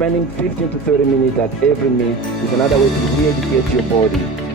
spending 15 to 30 minutes at every meet is another way to re-educate your body.